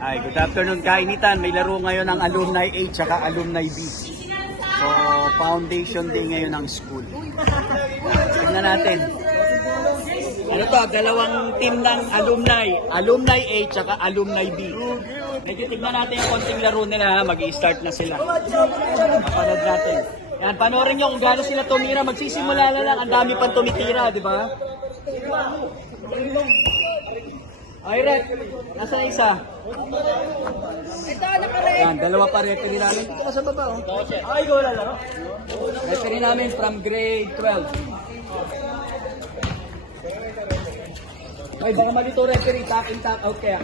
Ay, good afternoon, kainitan. May laro ngayon ng Alumni A tsaka Alumni B. So, foundation day ngayon ng school. Tignan natin. Ano to? Dalawang team ng Alumni. Alumni A tsaka Alumni B. Medyo tignan natin yung konting laro nila. Mag-i-start na sila. Mapanood natin. Yan, panoorin nyo kung gaano sila tumira. Magsisimula na lang. Ang dami pang tumitira, di ba? Ay, Rep, nasa na isa? Ito, naka-red. Yan, dalawa pa referee namin. Dito ka sa baba, oh. Ay, go na lang. Referee namin from grade 12. Ay, baka malito referee. Tack-in, tack-out kaya.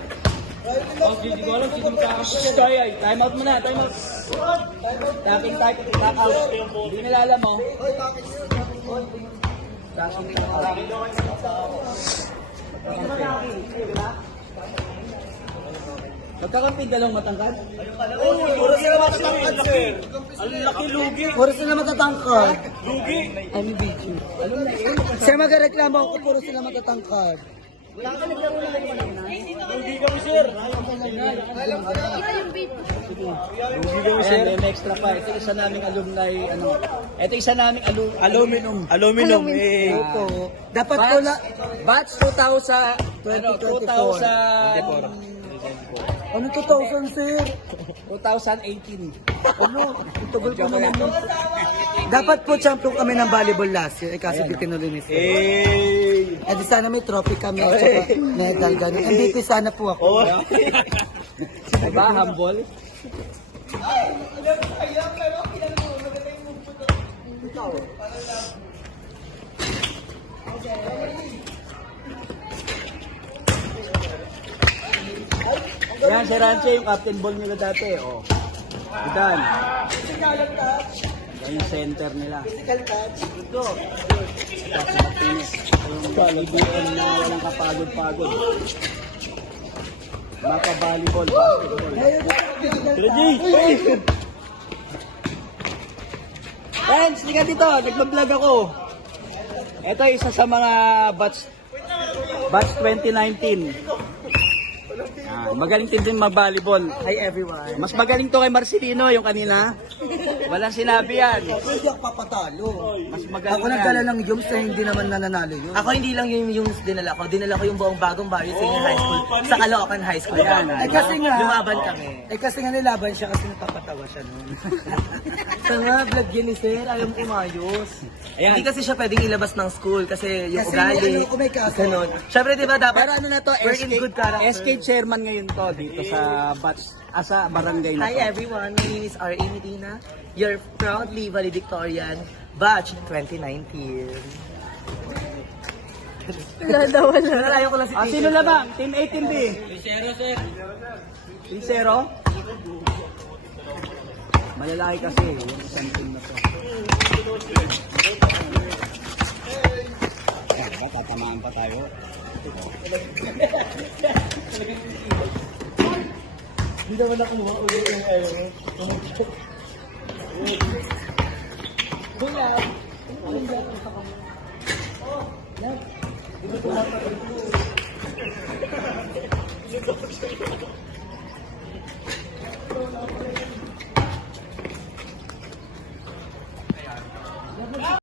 Hindi ko alam, sige mo tack-out. Ay, time out muna, time out. Tack-in, tack-out. Hindi nila alam, oh. Tack-in, tack-out. Magkakampi dalawang matangkad? Oo, puro sila matatangkad, sir. Ang laki lugi. Puro sila matatangkad. Lugi. I'm video. Sir, magreklamo ako, puro sila matatangkad. Lugi kami, sir. Lugi kami, sir. May extra pa. Ito isa naming alumni, ano. Ito isa naming aluminum. Aluminum, eh. Opo. Dapat ko na... Batch 2000, 2000, Ano 2,000, sir? 2018. Ano? Itugol ko naman mo. Dapat po champion kami ng volleyball last year. Eh, kasi di tinuloy ni sir. Eh. Eh, di sana may trophy kami at saka medal gano'n. MVP sana po ako. Oh. Diba, humble? Yan, si Ranche, yung captain ball nila dati. Oh. Itan. Yan yung center nila. Ito. Tapos Martinez. Yung kalibuan na walang kapagod-pagod. Maka volleyball, basketball. Friends, liga dito. Nagbablog ako. Ito isa sa mga batch 2019. Magaling din mag-volleyball. Hi everyone. Mas magaling to kay Marcelino, yung kanina. Walang sinabi yan. Hindi ako papatalo. Mas magaling Ako nagdala ng yums na hindi naman nananalo yun. Ako hindi lang yung dinala ko. Dinala ko yung buong bagong Barrio Senior High School sa Caloocan High School. Ayan. Eh kasi nga, Lumaban kami. Eh kasi nga nilaban siya kasi napapatawa siya noon. Sa nga, vlog yun ni sir, ayaw mo umayos. Ayan. Hindi kasi siya pwedeng ilabas ng school kasi yung Kasi ugali. ano, may kaso. Ganun. Siyempre, di ba dapat Pero ano na to, we're in good character. SK chairman ngayon to dito sa batch, sa barangay na Hi to. everyone, my name is R.A. Medina, your proudly valedictorian, batch 2019. Wala. Ayaw ko lang si Ah, sino labang? Team A, Team B? 3-0, sir. 3-0? Malalaki kasi, yung isang team na to. Ayan, ba, tatamaan pa tayo. Hindi naman ako maulit yung Kuya,